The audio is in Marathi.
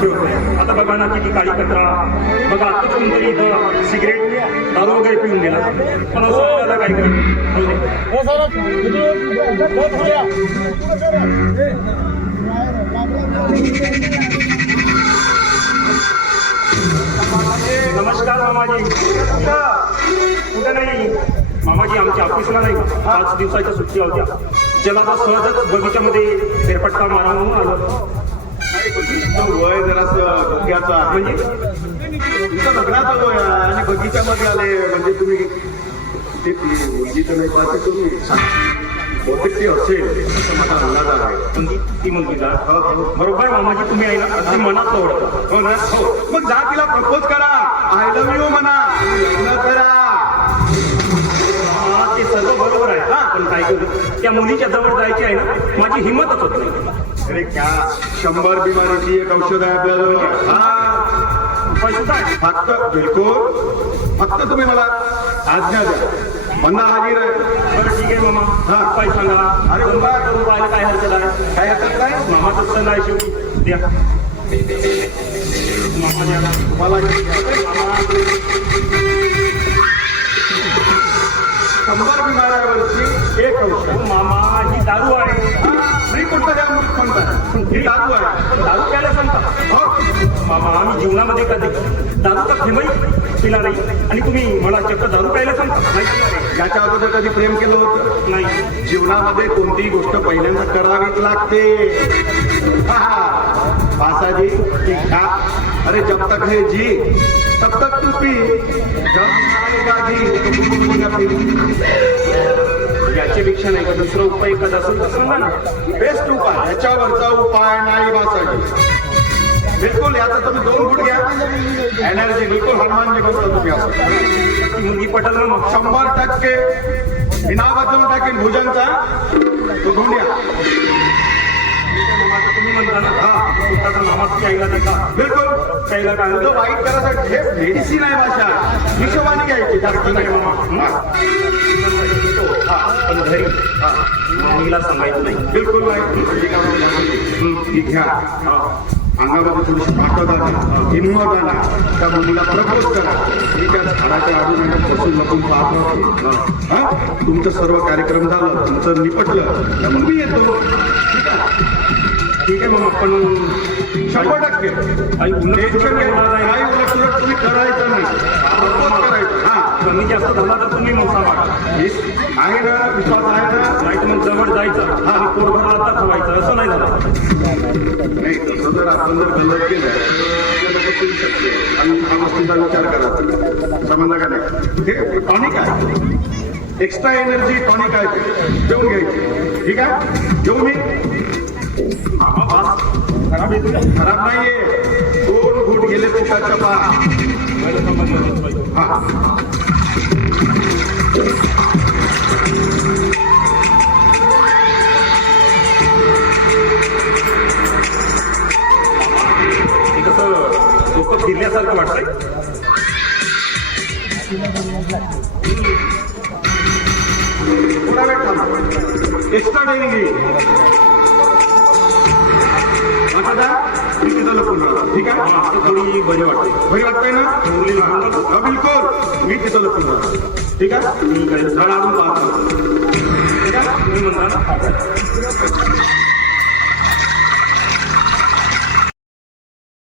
ठेवत नाही. आता बघा ना किती काळी कचरा. बघा आता कोणतरी इथं सिगरेट दारू वगैरे पिऊन गेला, पण असं आपल्याला काय नमस्कार मामाजी. कुठे नाही मामाजी, आमच्या ऑफिसला नाही 5 दिवसाच्या सुट्टी होत्या. चला तर सहजच बगीच्यामध्ये फेरफटका मारा म्हणून आलो. वय जरासं धोक्याचं आहे. म्हणजे तुमचं लग्नाचं वय आहे आणि बगीच्यामध्ये आले म्हणजे तुम्ही ते मुलगी तर नाही पाहते तुम्ही बहुतेक ती असेल असं माझा अंदाज आहे. म्हणजे ती मुलगी का? बरोबर मामाजी, तुम्ही आहे ना अगदी मनात ओळखता. हो ना? हो. मग जा तिला प्रपोज करा, आय लव्ह यू म्हणा, लग्न करा. हा, ते सर्व बरोबर आहे. हा, पण काय करू, त्या मुलीच्या जवळ जायची आहे ना, माझी हिंमतच होत नाही. अरे क्या 100 बिमारीची एक औषध आहे आपल्याजवळ. हा, पैसे काय? फक्त बिलकुल फक्त तुम्ही मला आज्ञा द्या, बंदा हाजीर आहे. बरं ठीक आहे मामा. हा, पैसे सांगा. अरे करून पाहायला काय हरकत आहे? काय हरकत काय? मामाचं सण आहे शेवटी. द्या मामा, द्या तुम्हाला 100 बिमाऱ्यावरची एक औषध. मामा, ही दारू आहे. मी कुठं द्या म्हणताय? ही दारू आहे. दारू प्यायला सांगता? हो. मामा, आम्ही जीवनामध्ये कधी दारूचा थेंबही पिला नाही आणि तुम्ही मला चक्क दारू प्यायला सांगता? नाही. याच्या अगोदर कधी प्रेम केलं होतं? नाही. जीवनामध्ये कोणतीही गोष्ट पहिल्यांदा करावीच लागते. पासाजी ठीक है. अरे जब तक है जी तब तक तू पी, जब आएगा जी तो तू पी. याच्यापेक्षा नाही का दुसरा उपाय एखादा असेल तर सांगा ना. बेस्ट उपाय, याच्यावरचा उपाय नाही वाचायची. बिलकुल याचा तुम्ही 2 गुट घ्या, एनर्जी बिलकुल हनुमान बनता तुम्ही असं. ती मुलगी पटल ना मग. 100% विना बदलून टाकेन भुजनचा तो घेऊन या. तुम्ही म्हणता ना, हा स्वतःचा नामाची आईला देता. बिलकुल त्याला काय तो वाईट करायसाठी हे मेडिसिन आहे भाषा, हिशोबाने घ्यायची जास्त नाही मामा. पण घरी मुलीला सांगायचं नाही. बिलकुल नाही. घ्या अंगामध्ये थोडीशी ताकद आणा, हिंमत आणा, त्या मुलीला प्रपोज करा. मी त्या झाडाच्या आजूबाजूला बसून लपून पाहत राहतो. हा, तुमचं सर्व कार्यक्रम झालं, तुमचं निपटलं तर मग मी येतो. ठीक आहे मग आपण 100% काही टेन्शन घ्या. काही उलट तुम्ही करायचं नाही, प्रपोज करायचं. हा, कमी जास्त झाला तर तुम्ही मग सांगा. आहे ना, विश्वास आहे ना? नाही तर मग जवळ जायचं आणि पोटभर आता ठेवायचं, असं नाही झालं. नाही, तसं जर आपण जर गलत केलं तर लोक करू शकते. आणि ह्या गोष्टीचा विचार करा. समजलं का नाही? हे टॉनिक आहे, एक्स्ट्रा एनर्जी टॉनिक आहे, ते घेऊन घ्यायची. ठीक आहे, घेऊ मी. खराब येतो. खराब नाहीये, 2 घूट गेले पोटाच्या पा. हा, कसं डोकं फिरल्यासारखं वाटतंय. थोडा वेळ थांबा, एक्स्ट्रा ट्रेनिंग घेईल. आता मी तिथं लपून राहतो. ठीक आहे, आता थोडी बरी वाटते. बरी वाटतंय ना? हा, बिलकुल मी तिथं लपून राहतो. ठीक आहे, मी काय झाड आणून पाहतो. ठीक आहे, तुम्ही म्हणता ना.